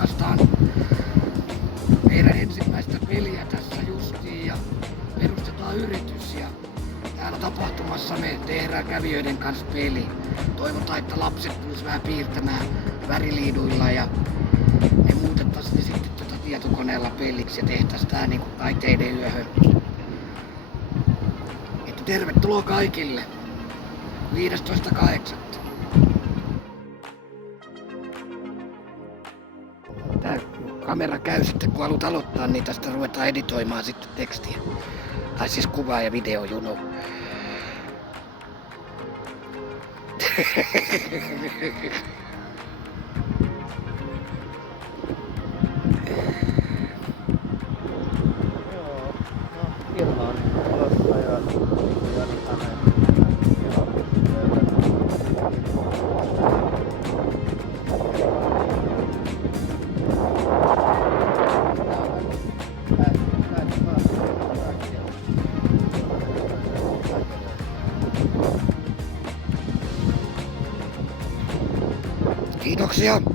julkaistaan meidän ensimmäistä peliä tässä justiin ja perustetaan yritys ja täällä tapahtumassa me tehdään kävijöiden kanssa peli. Toivotaan, että lapset tulisi vähän piirtämään väriliiduilla ja me muutettaisiin ne sitten tietokoneella peliksi ja tehtäisiin tää niinku taiteiden yöhön. Että tervetuloa kaikille 15.8. Tää kamera käy sitten kun haluat aloittaa, niin tästä ruvetaan editoimaan sitten tekstiä. Tai siis kuvaa ja video, you know. Kiitoksia.